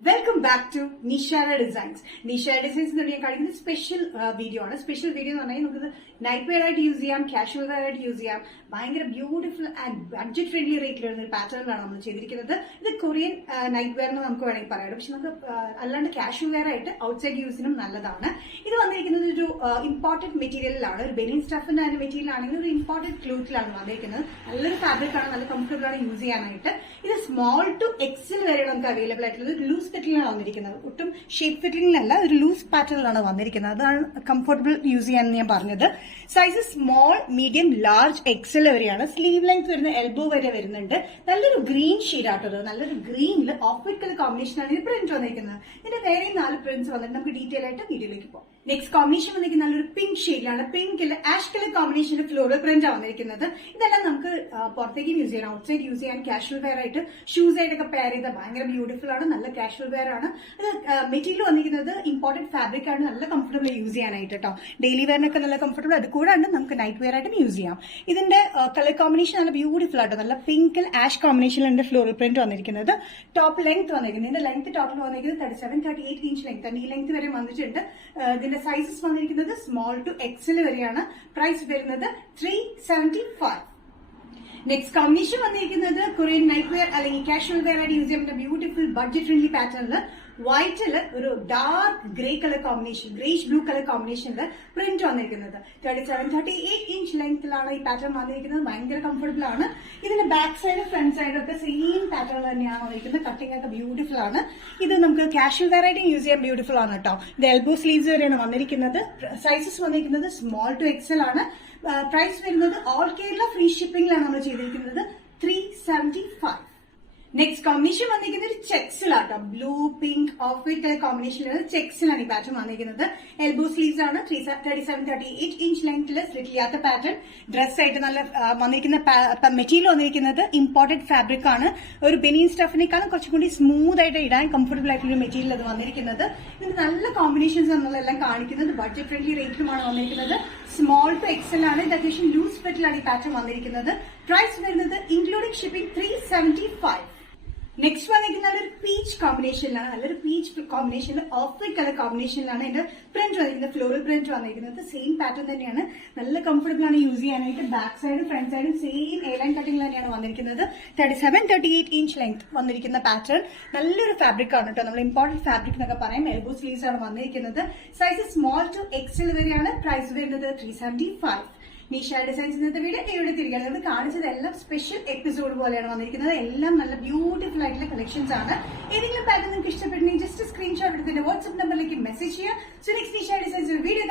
Welcome back to Nishara designs. Nishara designs എന്ന് ഞാൻ കാണിക്കുന്ന സ്പെഷ്യൽ വീഡിയോ ആണ്. സ്പെഷ്യൽ വീഡിയോ എന്ന് പറഞ്ഞാൽ നമുക്ക് നൈറ്റ് വെയർ ആയിട്ട് യൂസ് ചെയ്യാം, കാഷ്വൽ വെയർ ആയിട്ട് യൂസ് ചെയ്യാം. ഭയങ്കര ബ്യൂട്ടിഫുൾ ആൻഡ് ബഡ്ജറ്റ് ഫ്രണ്ട്ലി റേറ്റിൽ വരുന്ന ഒരു പാറ്റേണിലാണ് നമ്മൾ ചെയ്തിരിക്കുന്നത്. ഇത് കൊറിയൻ നൈറ്റ് വെയർ എന്ന് നമുക്ക് വേണമെങ്കിൽ പറയാം. പക്ഷെ നമുക്ക് അല്ലാണ്ട് കാഷ്വൽ വെയർ ആയിട്ട് ഔട്ട്സൈഡ് യൂസിനും നല്ലതാണ്. ഇത് വന്നിരിക്കുന്നത് ഒരു ഇമ്പോർട്ടന്റ് മെറ്റീരിയലിലാണ്. ഒരു ബെനിൻ സ്റ്റഫിന്റെ അതിന്റെ മെറ്റീരിയൽ ആണെങ്കിൽ ഒരു ഇമ്പോർട്ടന്റ് ക്ലോത്തിലാണ് വന്നിരിക്കുന്നത്. നല്ലൊരു ഫാബ്രിക് ആണ്, നല്ല കംഫർട്ടബിൾ ആണ് യൂസ് ചെയ്യാനായിട്ട്. ഇത് സ്മോൾ ടു എക്സൽ വരെ നമുക്ക് അവൈലബിൾ ആയിട്ടുള്ളത്. ലൂസ് ഫിറ്റിലാണ് വന്നിരിക്കുന്നത്, ഒട്ടും ഷേപ്പ് ഫിറ്റിംഗിലല്ല, ഒരു ലൂസ് പാറ്റേണിലാണ് വന്നിരിക്കുന്നത്. അതാണ് കംഫർട്ടബിൾ യൂസ് ചെയ്യാൻ ഞാൻ പറഞ്ഞത്. Size small, medium, large, XL വരെയാണ്. സ്ലീവ് ലെങ്ത് വരുന്ന എൽബോ വരെ വരുന്നുണ്ട്. നല്ലൊരു ഗ്രീൻ ഷെയ്ഡ് ആട്ടത്, നല്ലൊരു ഗ്രീനിൽ ഓഫ് വൈറ്റ് കളർ കോമ്പിനേഷനാണ് ഇത് പ്രിന്റ് വന്നിരിക്കുന്നത്. ഇതിന്റെ വേറെ 4 പ്രിന്റ്സ് വന്നിട്ട് നമുക്ക് ഡീറ്റെയിൽ ആയിട്ട് വീഡിയോയിലേക്ക് പോകാം. നെക്സ്റ്റ് കോമ്പിനേഷൻ വന്നിരിക്കുന്ന നല്ലൊരു പിങ്ക് ഷെയ്ഡിലാണ്. പിങ്കിൽ ആഷ് കളർ കോമ്പിനേഷനിൽ ഫ്ലോറൽ പ്രിന്റ് വന്നിരിക്കുന്നത്. ഇതെല്ലാം നമുക്ക് പുറത്തേക്ക് യൂസ് ചെയ്യാം, ഔട്ട്സൈഡ് യൂസ് ചെയ്യാൻ, കാഷ്വൽ വെയർ ആയിട്ട് ഷൂസ് ആയിട്ടൊക്കെ പെയർ ചെയ്താൽ ഭയങ്കര ബ്യൂട്ടിഫുൾ ആണ്. നല്ല കാഷ്വൽ വെയർ ആണ്. ഇത് മെറ്റീരിയൽ വന്നിരിക്കുന്നത് ഇമ്പോർട്ടന്റ് ഫാബ്രിക് ആണ്. നല്ല കംഫർട്ടബിൾ യൂസ് ചെയ്യാനായിട്ട് കേട്ടോ. ഡെയിലി വെയറിനൊക്കെ നല്ല കംഫർട്ടബിൾ. അത് കൂടാണ്ട് നമുക്ക് നൈറ്റ് വെയർ ആയിട്ടും യൂസ് ചെയ്യാം. ഇതിന്റെ കളർ കോമ്പിനേഷൻ നല്ല ബ്യൂട്ടിഫുൾ ആട്ടോ. നല്ല പിങ്കിൽ ആഷ് കോമ്പിനേഷനിൽ ഫ്ലോറൽ പ്രിന്റ് വന്നിരിക്കുന്നത്. ടോപ്പ് ലെങ്ത് വന്നിരിക്കുന്നത്, ഇതിന്റെ ലെങ്ത് ടോട്ടൽ വന്നിരിക്കുന്നത് 37-38 ഇഞ്ച് ലെങ്ത് ആണ്. ഈ ലെങ്ത് വരെ വന്നിട്ടുണ്ട്. ഇതിന്റെ സൈസസ് വന്നിരിക്കുന്നത് സ്മോൾ ടു എക്സൽ വരെയാണ്. പ്രൈസ് വരുന്നത് 375. നെക്സ്റ്റ് കോമ്പിനേഷൻ വന്നിരിക്കുന്നത് കൊറിയൻ നൈറ്റ് വെയർ അല്ലെങ്കിൽ കാഷ്വൽ വെയർ ആയിട്ട് യൂസ് ചെയ്യാൻ പറ്റുന്ന ബ്യൂട്ടിഫുൾ ബഡ്ജറ്റ് ഫ്രണ്ട്ലി പാറ്റേണില് വൈറ്റില് ഒരു dark grey colour combination, greyish blue colour കോമ്പിനേഷനിൽ പ്രിന്റ് വന്നിരിക്കുന്നത്. 37-38 ഇഞ്ച് ലെങ്ത്തിലാണ് ഈ പാറ്റേൺ വന്നിരിക്കുന്നത്. ഭയങ്കര കംഫർട്ടബിൾ ആണ്. ഇതിന്റെ ബാക്ക് സൈഡും ഫ്രണ്ട് സൈഡും ഒക്കെ സെയിം പാറ്റേൺ തന്നെയാണ് വന്നിരിക്കുന്നത്. കട്ടിംഗ് ഒക്കെ ബ്യൂട്ടിഫുൾ ആണ്. ഇത് നമുക്ക് കാഷ്വൽ വെയർ ആയിട്ട് യൂസ് ചെയ്യാൻ ബ്യൂട്ടിഫുൾ ആണ് കേട്ടോ. ഇത് എൽബോ സ്ലീവ്സ് വരെയാണ് വന്നിരിക്കുന്നത്. സൈസസ് വന്നിരിക്കുന്നത് സ്മോൾ ടു എക്സൽ ആണ്. പ്രൈസ് വരുന്നത് ഓൾ കേരള ഫ്രീ ഷിപ്പിംഗിലാണ് നമ്മൾ ചെയ്തിരിക്കുന്നത്. 375. നെക്സ്റ്റ് കോമ്പിനേഷൻ വന്നിരിക്കുന്നത് ഒരു ചെക്സിലാട്ടോ. ബ്ലൂ, പിങ്ക്, ഓഫ് വൈറ്റ് കോമ്പിനേഷനിൽ ചെക്സിലാണ് ഈ പാറ്റേൺ വന്നിരിക്കുന്നത്. എൽബോ സ്ലീവ്സ് ആണ്. 37-38 ഇഞ്ച് ലെങ്ത്തിൽ സ്ലിറ്റ് ചെയ്യാത്ത പാറ്റേൺ. ഡ്രസ് ആയിട്ട് നല്ല വന്നിരിക്കുന്ന മെറ്റീരിയൽ വന്നിരിക്കുന്നത് ഇമ്പോർട്ടന്റ് ഫാബ്രിക് ആണ്. ഒരു ബെനിൻ സ്റ്റഫിനേക്കാളും കുറച്ചും കൂടി സ്മൂത്ത് ആയിട്ട് ഇടാൻ കംഫർട്ടബിൾ ആയിട്ടുള്ള മെറ്റീരിയൽ അത് വന്നിരിക്കുന്നത്. ഇതിന് നല്ല കോമ്പിനേഷൻസ് നമ്മളെല്ലാം കാണിക്കുന്നത്. ബഡ്ജറ്റ് ഫ്രണ്ട്ലി റേറ്റിലുമാണ് വന്നിരിക്കുന്നത്. സ്മോൾ ടു എക്സൽ ആണ്. ഇത് അത്യാവശ്യം ലൂസ് ഫിറ്റിലാണ് ഈ പാറ്റേൺ വന്നിരിക്കുന്നത്. പ്രൈസ് വരുന്നത് ഇൻക്ലൂഡിംഗ് ഷിപ്പിംഗ് 375. നെക്സ്റ്റ് വന്നിരിക്കുന്ന നല്ലൊരു പീച്ച് കോമ്പിനേഷനിലാണ്. നല്ലൊരു പീച്ച് കോമ്പിനേഷനിൽ ഓഫ് വൈറ്റ് കളർ കോമ്പിനേഷനിലാണ് ഇതിന്റെ പ്രിന്റ് വന്നിരിക്കുന്നത്. ഫ്ലോറൽ പ്രിന്റ് വന്നിരിക്കുന്നത്. സെയിം പാറ്റേൺ തന്നെയാണ്. നല്ല കംഫർട്ടബിൾ ആണ് യൂസ് ചെയ്യാനായിട്ട്. ബാക്ക് സൈഡും ഫ്രണ്ട് സൈഡും സെയിം എ ലൈൻ കട്ടിംഗ് തന്നെയാണ് വന്നിരിക്കുന്നത്. 37-38 ഇഞ്ച് ലെങ്ത് വന്നിരിക്കുന്ന പാറ്റേൺ. നല്ലൊരു ഫാബ്രിക് ആണ് കേട്ടോ. നമ്മൾ ഇമ്പോർട്ടന്റ് ഫാബ്രിക് എന്നൊക്കെ പറയും. എൽബോ സ്ലീവ്സ് ആണ് വന്നിരിക്കുന്നത്. സൈസ് സ്മോൾ ടു എക്സൽ വരെയാണ്. പ്രൈസ് വരുന്നത് 375. നിഷാര ഡിസൈൻസ് ഇന്നത്തെ വീഡിയോ ഇവിടെ തിരികെ നമ്മൾ കാണിച്ചതെല്ലാം സ്പെഷ്യൽ എപ്പിസോഡ് പോലെയാണ് വന്നിരിക്കുന്നത്. എല്ലാം നല്ല ബ്യൂട്ടിഫുൾ ആയിട്ടുള്ള കളക്ഷൻസ് ആണ്. ഏതെങ്കിലും പാറ്റേൺ നിങ്ങൾക്ക് ഇഷ്ടപ്പെട്ടെങ്കിൽ ജസ്റ്റ് സ്ക്രീൻഷോട്ട് എടുത്തിട്ട് വാട്സ്ആപ്പ് നമ്പറിലേക്ക് മെസ്സേജ് ചെയ്യുക. So next Nishara designs video